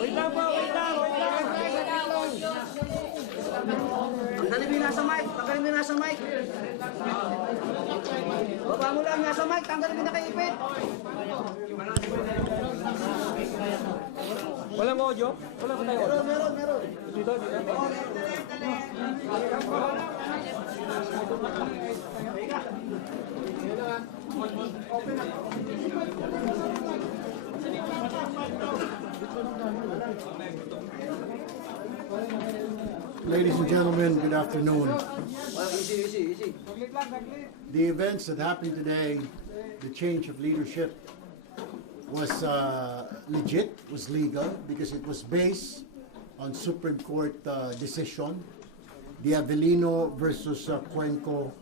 Wait lang po, wait lang. Tanggalin mo yung nasa mic, tanggalin mo yung nasa mic. Baba mo lang nasa mic, tanggalin mo na kay Ipit. Walang audio? Wala ba tayo audio? Meron. Dito. Ladies and gentlemen, good afternoon. Easy. The events that happened today, the change of leadership, was legit, was legal, because it was based on Supreme Court decision. The Avellino versus Cuenco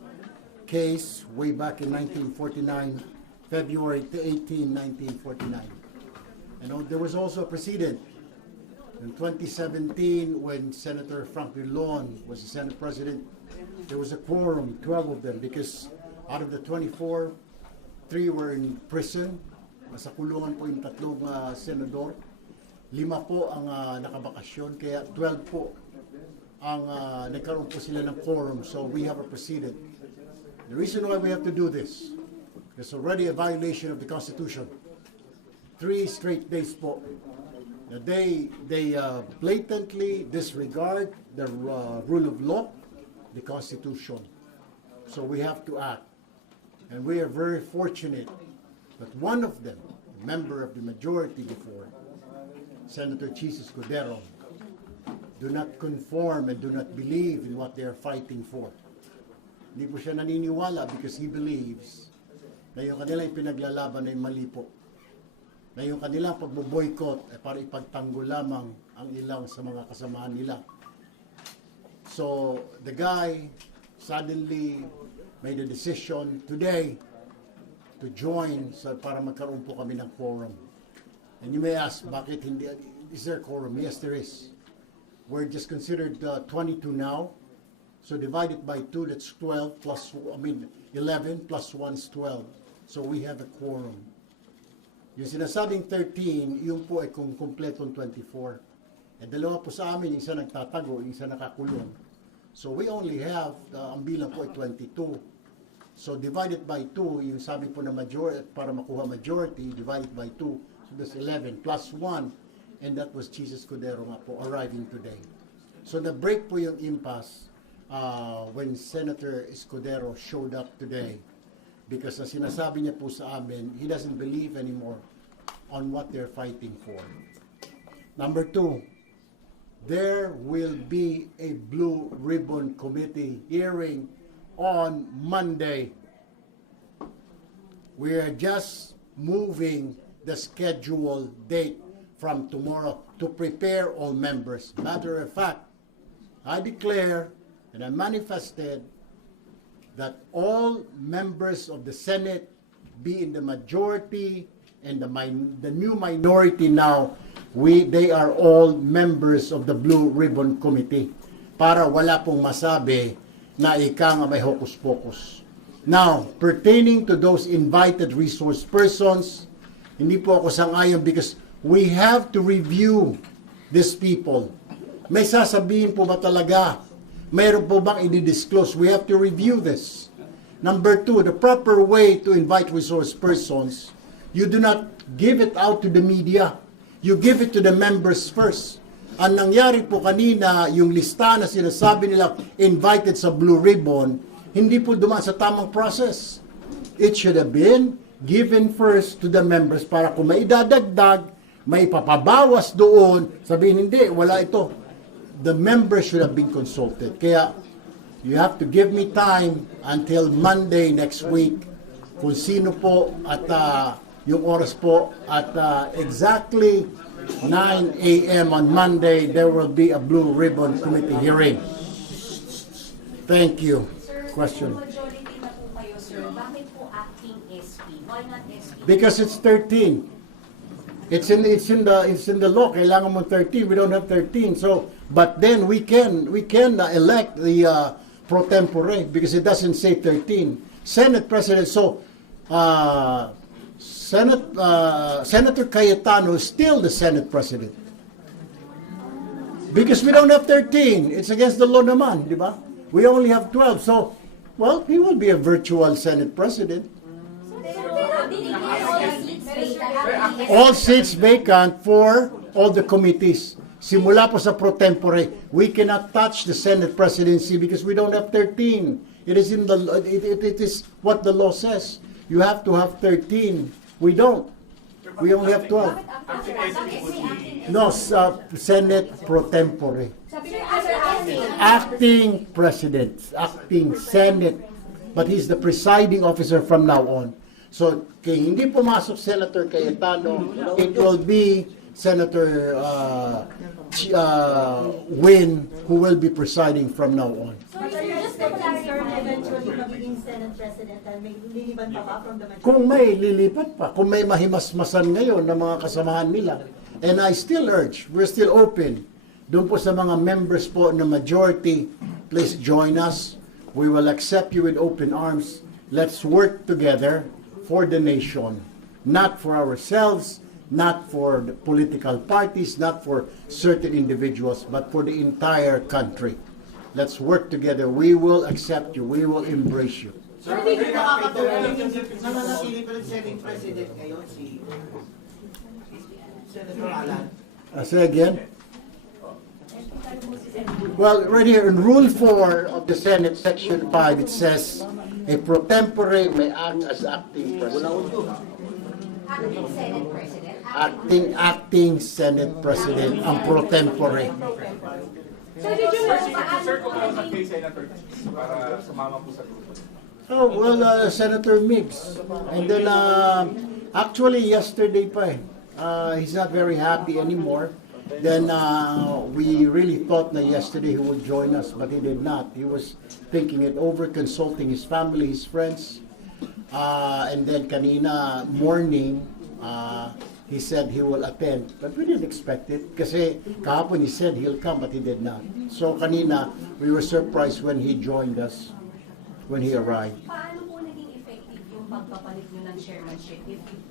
case way back in 1949, February 18, 1949. And there was also a precedent. In 2017, when Senator Frank Drilon was the Senate President, there was a quorum, 12 of them, because out of the 24, 3 were in prison. Nasa kulungan po yung tatlong senador. 5 po ang nakabakasyon, kaya 12 po ang nagkaroon po sila ng quorum. So we have a precedent. The reason why we have to do this, there's already a violation of the Constitution. 3 straight days po. They blatantly disregard the rule of law, the Constitution. So we have to act. And we are very fortunate that one of them, a member of the majority before, Senator Chis Escudero, do not conform and do not believe in what they are fighting for. Hindi po siya naniniwala because he believes na yung kanilang pinaglalaban ay mali po. Na yung kanilang pagbo-boycott ay para ipagtanggol lamang ang ilang sa mga kasamahan nila. So, the guy suddenly made a decision today to join para magkaroon po kami ng quorum. And you may ask, bakit hindi? Is there a quorum? Yes, there is. We're just considered 22 now. So, divided by 2, that's 12 plus, 11 plus 1 is 12. So, we have a quorum. Yung sinasabing 13, yung po ay kung kumpletong 24. Dalawa po sa amin, yung isa nagtatago, yung isa nakakulong. So we only have, ang bilang po ay 22. So divided by 2, yung sabi po na majority, para makuha majority, divided by 2, so that's 11, plus 1, and that was Chis Escudero nga po, arriving today. So na-break po yung impasse when Senator Escudero showed up today. Because ang sinasabi niya po sa amin, he doesn't believe anymore on what they're fighting for. Number 2, there will be a Blue Ribbon Committee hearing on Monday. We are just moving the scheduled date from tomorrow to prepare all members. Matter of fact, I declare and I manifested that all members of the Senate, be in the majority and the new minority now, they are all members of the Blue Ribbon Committee para wala pong masabi na ika nga may hocus-pocus. Now, pertaining to those invited resource persons, hindi po ako sang-ayon because we have to review these people. May sasabihin po ba talaga? Mayroon po bang i-disclose? We have to review this. Number 2, the proper way to invite resource persons, you do not give it out to the media. You give it to the members first. Ang nangyari po kanina, yung lista na sinasabi nila invited sa Blue Ribbon, hindi po dumaan sa tamang process. It should have been given first to the members para kung may idadagdag, may papabawas doon, sabihin hindi, wala ito. The members should have been consulted. Kaya, you have to give me time until Monday next week kung sino po at yung oras po at exactly 9 a.m. on Monday, there will be a Blue Ribbon Committee hearing. Thank you. Question. Majority na po kayo, sir. Bakit po acting SP? Why not SP? Because it's 13. It's in the law. Kailangan mo 13. We don't have 13. So, but then we can elect the pro tempore because it doesn't say 13. Senate President. So, Senator Cayetano is still the Senate President. Because we don't have 13. It's against the law naman, di ba? We only have 12. So, well, he will be a virtual Senate President. All seats vacant for all the committees. Simula po sa pro tempore, we cannot touch the Senate presidency because we don't have 13. It is in the it is what the law says. You have to have 13. We don't. We only have 12. No, Senate pro tempore. Acting president, acting Senate. But he's the presiding officer from now on. So, kay hindi pumasok Senator Cayetano, it will be Senator Win who will be presiding from now on. So, just to clarify, eventually magiging Senate President, may liliban pa ba from the majority? Kung may lilipat pa, kung may mahimasmasan ngayon ng mga kasamahan nila. And I still urge, we're still open. Doon po sa mga members po ng majority, please join us. We will accept you with open arms. Let's work together for the nation, not for ourselves, not for the political parties, not for certain individuals, but for the entire country. Let's work together. We will accept you. We will embrace you. Sir, hindi ko nakakatulong nananatili pa rin Senate President ngayon si Senator Alan. Say again. Well, right here in Rule 4 of the Senate, Section 5, it says, a pro tempore may act as acting president. Acting Senate President. Acting Senate President, ang pro tempore. So did you know Sir, kung ano kay Senator para sumama po sa grupo? Oh, well, Senator Mix. And then, actually, yesterday pa he's not very happy anymore. Then we really thought that yesterday he would join us, but he did not. He was thinking it over, consulting his family, his friends. And then kanina morning, he said he will attend. But we didn't expect it. Kasi kahapon he said he'll come, but he did not. So kanina, we were surprised when he joined us, when he arrived. paano po naging effective yung pagpapalit nyo ng chairmanship if you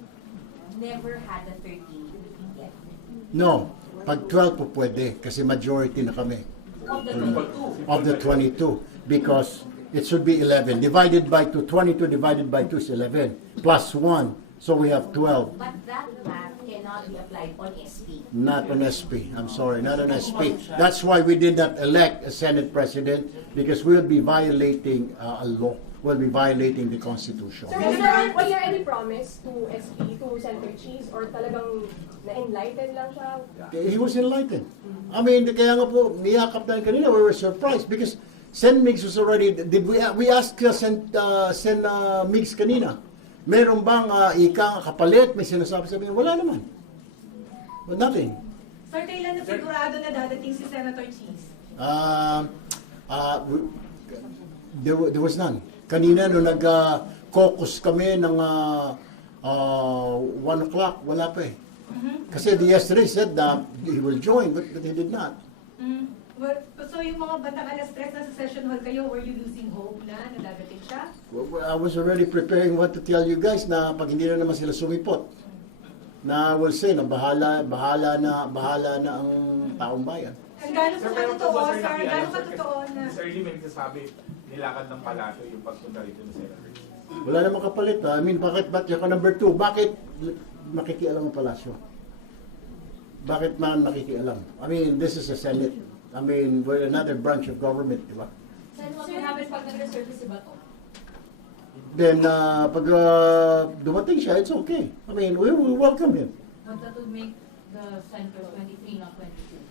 never had the 13 yet? No, pag 12 po pwede, kasi majority na kami. Of the 22. Of the 22, because it should be 11. Divided by 2, 22 divided by 2 is 11. Plus 1, so we have 12. But that math cannot be applied on SP. Not on SP. I'm sorry, not on SP. That's why we did not elect a Senate President, because we'll be violating a law. We'll be violating the Constitution. Sir, was there any promise to SP, to Senator Cheese, or talagang na-enlighten lang siya? He was enlightened. I mean, kaya nga po, niyakap na kanina, we were surprised, because Sen Mix was already, we asked Sen Mix kanina, meron bang ika kapalit, may sinasabi niya, wala naman. But nothing. Sir, kailan na sigurado na dadating si Senator Cheese? There was none. Kanina, nung nag-caucus kami ng 1 o'clock, wala pa eh. Kasi yesterday said that he will join, but he did not. Well, so yung mga batang alas 3 na sa session hall kayo, were you losing hope na dadating siya? I was already preparing what to tell you guys na pag hindi na naman sila sumipot, na will say na bahala na ang taong bayan. Ang gano'n Sir, ka pero totoo, po, sir? Gano'n ka totoo na? Sir Lee, may nagsasabi, nilakad ng palato yung pagpunta rito ni Senator. Wala namang kapalit. I mean, bakit yung number 2? Bakit nakikialam ang palasyo? Bakit man nakikialam? I mean, this is a Senate. I mean, we're another branch of government, di ba? Sir, what will happen pag nag-resurface si Bato? Then, pag dumating siya, it's okay. I mean, we will welcome him. But that would make the Senator 23, not 22.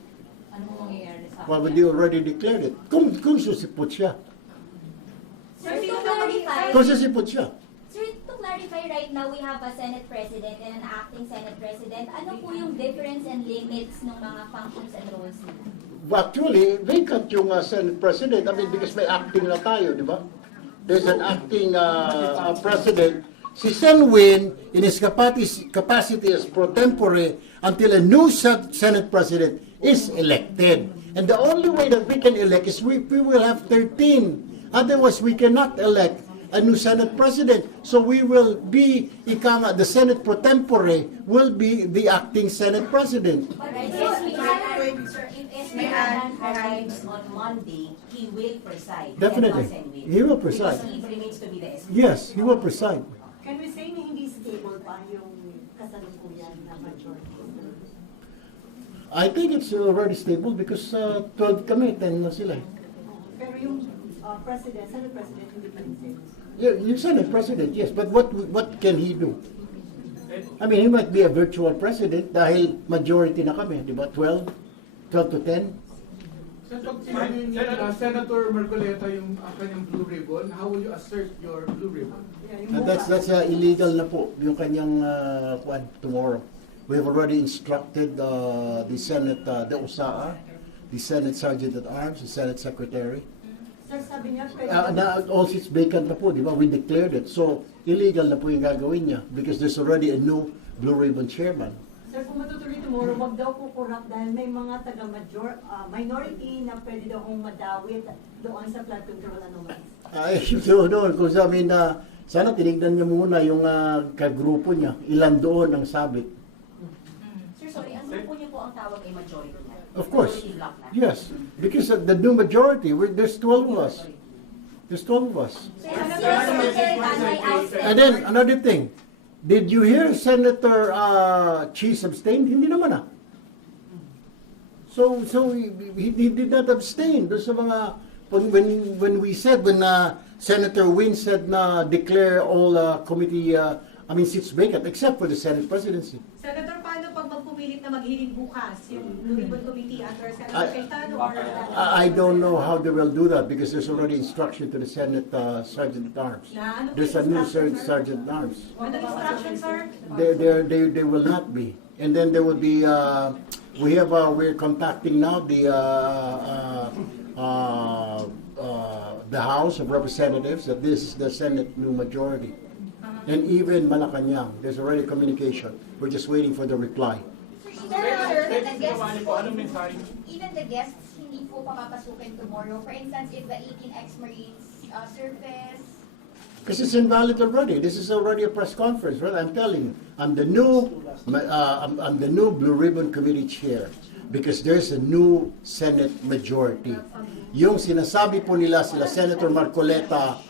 Ano mo mangyayari sa Well, we already declared it. Kung susipot siya. Sir, to clarify, Kung susipot siya. Sir, to clarify, right now we have a Senate President and an acting Senate President. Ano po yung difference and limits ng mga functions and roles nila? Actually, vacant yung Senate President. I mean, because may acting na tayo, di ba? There's an acting president. si Sen Win in his capacity as pro tempore until a new Senate President is elected. And the only way that we can elect is we will have 13. Otherwise, we cannot elect a new Senate President. So we will be, the Senate pro tempore will be the acting Senate President. But if SB Alan, sir, if SB Alan arrives on Monday, he will preside. Definitely. At House and Will. He will preside. Because he remains to be the SB. Yes, he will preside. Can we say na hindi stable pa yung kasalukuyan na majority? I think it's already stable because 12 kami, 10 na sila. Pero yung president, Senate President, hindi pa rin stable. Yeah, you Senate President, yes, but what can he do? I mean, he might be a virtual president dahil majority na kami, di ba? 12 to 10. Senator Marcoleta yung kanyang blue ribbon, how will you assert your blue ribbon? That's illegal na po, yung kanyang tomorrow. We have already instructed the Senate, the USAA, the Senate Sergeant at Arms, the Senate Secretary. Sir, sabi niya, Na all seats vacant na po, di ba? We declared it. So, illegal na po yung gagawin niya because there's already a new Blue Ribbon Chairman. sir, kung matutuloy tomorrow, wag daw po corrupt dahil may mga minority na pwede daw kong madawit doon sa flood control anomalies. Ay, doon, kung sabi na, sana tinignan niya muna yung kagrupo niya. Ilan doon ang sabit. Sir, sorry, ang grupo niyo po ang tawag ay majority na. Of course. Majority block na. Yes, because of the new majority, there's 12 of us. There's 12 of us. And then, another thing, did you hear Senator Cheese abstain? Hindi naman So he did not abstain. Doon sa mga, when we said, when Senator Win said na declare all committee, seats vacant, except for the Senate presidency. Senator, paano pag magpumilit na mag-hearing bukas yung Blue Ribbon Committee under Senator Cayetano or... I don't know how they will do that because there's already instruction to the Senate Sergeant at Arms. Na, ano There's a po yung new instruction, sir? Sergeant at Arms. Ano instruction, sir? They will not be. And then there will be, we're contacting now the House of Representatives that this is the Senate new majority. And even Malacanang, there's already communication. We're just waiting for the reply. Even the guests, hindi po papapasukin tomorrow. For instance, if the 18 ex-Marines surface, Because it's invalid already. This is already a press conference, right? I'm telling you, I'm the new Blue Ribbon Committee chair because there's a new Senate majority. Yung sinasabi po nila sila Senator Marcoleta,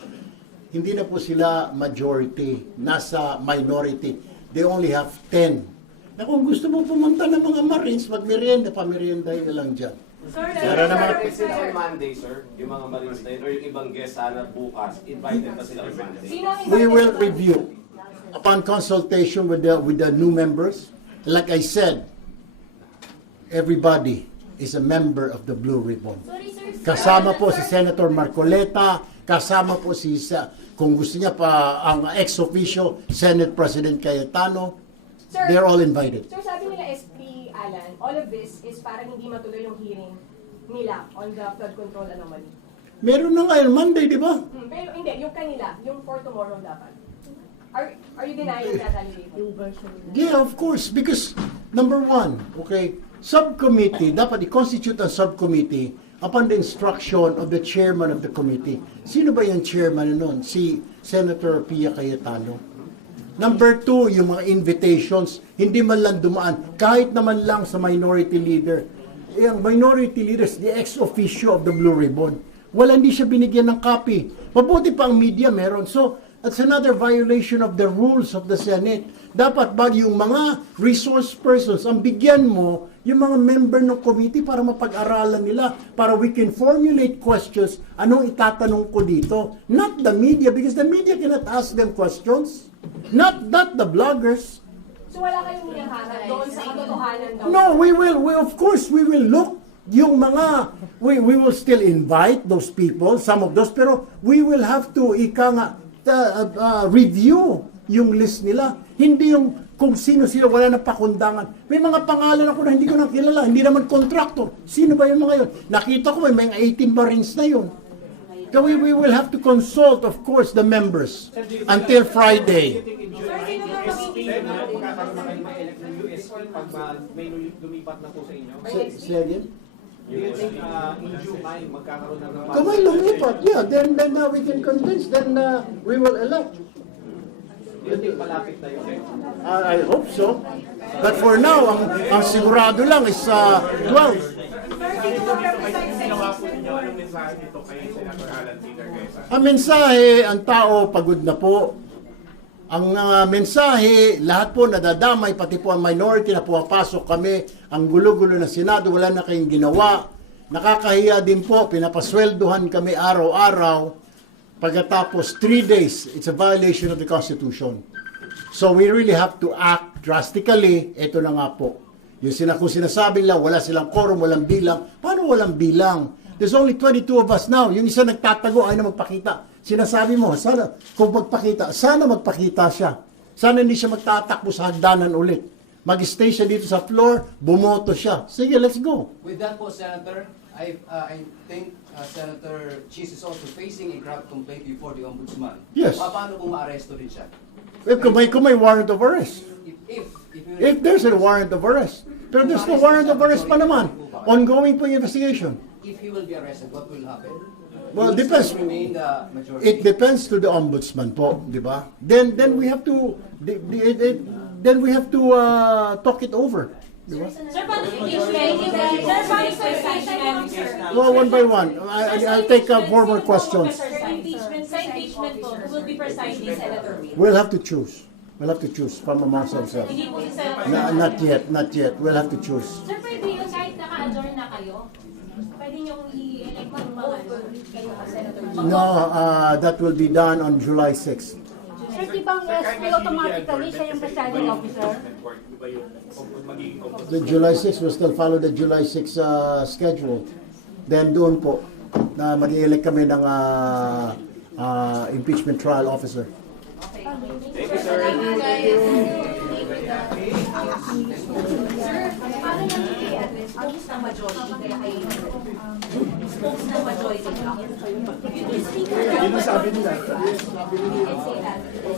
hindi na po sila majority, nasa minority. They only have 10. Na kung gusto mo pumunta ng mga Marines, magmerienda, pamerienda yun lang dyan. Sir, Para naman, Present on Monday, sir, yung mga Marines na yun, or yung ibang guest sana bukas, invited na sila on Monday. Sino ang we invited will sa- review upon consultation with the new members. Like I said, everybody is a member of the Blue Ribbon. sorry sir, Kasama po si Senator Marcoleta, kasama po kung gusto niya pa, ang ex-officio Senate President Cayetano. Sir, They're all invited. Sir, sabi nila SP Alan, all of this is para hindi matuloy yung hearing nila on the flood control anomaly. Meron na ngayon Monday, di ba? Pero hindi, yung kanila, yung for tomorrow dapat. Are you denying that, Ali? Yeah, of course. Because, number one, okay, subcommittee, dapat i-constitute ang subcommittee upon the instruction of the chairman of the committee. Sino ba yung chairman nun? Si Senator Pia Cayetano. Number two, yung mga invitations, hindi man lang dumaan, kahit naman lang sa minority leader. Yung minority leaders, the ex-officio of the Blue Ribbon. Wala, hindi siya binigyan ng copy. Mabuti pa ang media meron. So, that's another violation of the rules of the Senate. Dapat bag yung mga resource persons, ang bigyan mo yung mga member ng committee para mapag-aralan nila, para we can formulate questions, anong itatanong ko dito. Not the media, because the media cannot ask them questions. Not the bloggers. So wala kayong hinahanap doon sa katotohanan daw? No, of course, we will look yung mga, we will still invite those people, some of those, pero we will have to review yung list nila. Hindi yung kung sino sila, wala na pakundangan. May mga pangalan ako na hindi ko na kilala, hindi naman contractor. Sino ba yung mga yun? Nakita ko may mga 18 Marines na yun. So we will have to consult, of course, the members until Friday. tingin mo magkakaroon na kayo ma-elect ng USP pag may lumipat na po sa inyo? Say again? Do you think in July magkakaroon na ng Kung may lumipat, yeah, then we can convince, then we will elect. Do you think malapit na yun? I hope so. But for now, ang sigurado lang is 12. Ang mensahe, ang tao pagod na po. Ang mensahe, lahat po nadadamay, pati po ang minority na pumapasok kami, ang gulo-gulo na Senado, wala na kayong ginawa. Nakakahiya din po, pinapasweldohan kami araw-araw. Pagkatapos 3 days, it's a violation of the Constitution. So we really have to act drastically. Ito na nga po. Kung sinasabi lang, wala silang quorum, walang bilang. Paano walang bilang? There's only 22 of us now. Yung isa nagtatago, ay na magpakita. Sinasabi mo, sana, kung magpakita, sana magpakita siya. Sana hindi siya magtatakbo sa hagdanan ulit. Mag-stay siya dito sa floor, bumoto siya. Sige, let's go. With that po, Senator, I think Senator Cheese is also facing a grave complaint before the Ombudsman. Yes. Paano kung ma-aresto din siya? Kung may warrant of arrest. If If there's a warrant of arrest. Pero there's no warrant of arrest pa naman. Ongoing po yung investigation. if he will be arrested, what will happen? Well, Will he depends. still remain the majority? It depends to the ombudsman po, di ba? Then we have to talk it over. Di ba? Sir, paano impeachment? Well, one by one. I'll take 4 more questions. Sa impeachment po, who will be presiding, Senator Will? We'll have to choose. We'll have to choose from amongst ourselves. Hindi po si Senator. Not yet. We'll have to choose. Sir, pwede yung kahit naka-adjourn na kayo, pwede niyong i-elect ng mga kayo as Senator. No, that will be done on July 6th. Sir, di bang still automatically siya yung presiding officer? The July 6th will still follow the July 6 schedule. Then doon po, na mag-elect kami ng impeachment trial officer. Thank you, sir. Paano nang i-address spokes ng majority kaya kayo spokes ng majority block? Yung speaker daw. Yun sabi nila.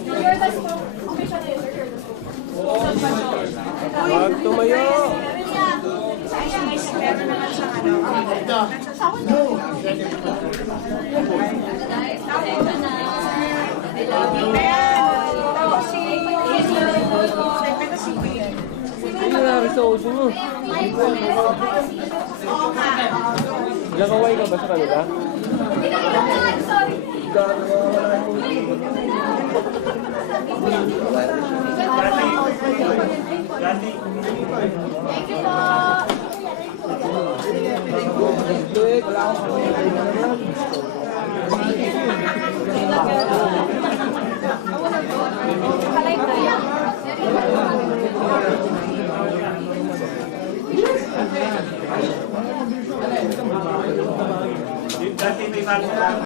You're the official leader, you're the spokes of majority. Wag tumayo! Ano nangyari sa uso mo? Nakaway ka ba sa kanila? Dati may